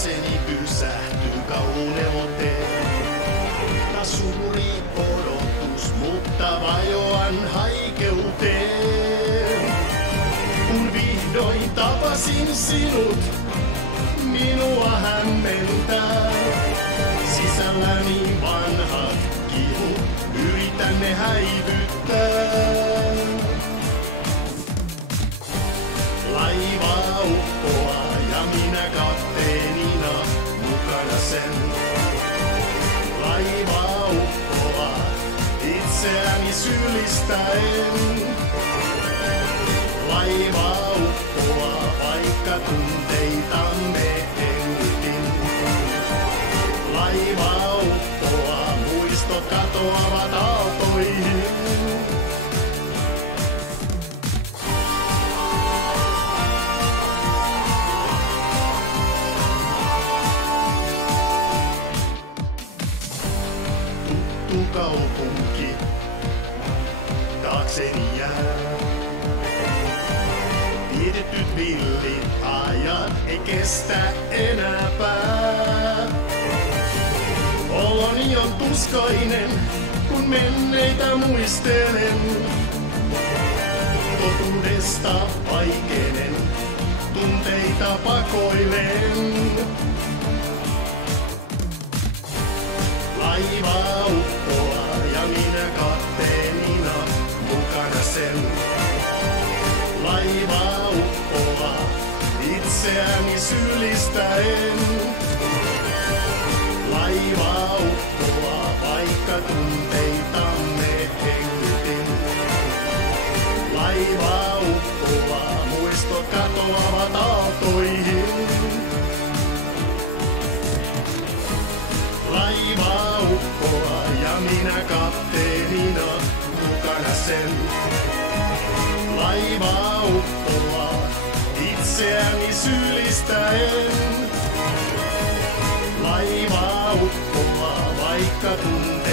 Katseni pysähtyy kauneuteen. Ja suuri odotus, mutta vajoan haikeuteen. Kun vihdoin tapasin sinut, minua hämmentää. Sisälläni vanhat kivut, yritän ne häivyttää. Laiva uppoaa ja minä kapteenina mukana sen. Laiva uppoaa itseäni syyllistäen. Laiva uppoaa vaikka tunteitamme hengitin. Laiva uppoaa muistot katoavat aaltoihin. Kaupunki taakseni jää. Vietetyt villit ajat ei kestä enääpää. Oloni on tuskainen, kun menneitä muistelen. Totuudesta vaikenen, tunteita pakoilen. Laiva uppoaa ja minä kapteenina mukana sen. Laiva uppoaa itseäni syyllistäen. Laiva uppoaa vaikka tunteitamme hengitin. Laiva uppoaa muistot katoavat aaltoihin. Laiva uppoaa ja minä kapteenina mukana sen. Laiva uppoaa itseäni syyllistäen. Laiva uppoaa vaikka tunteitamme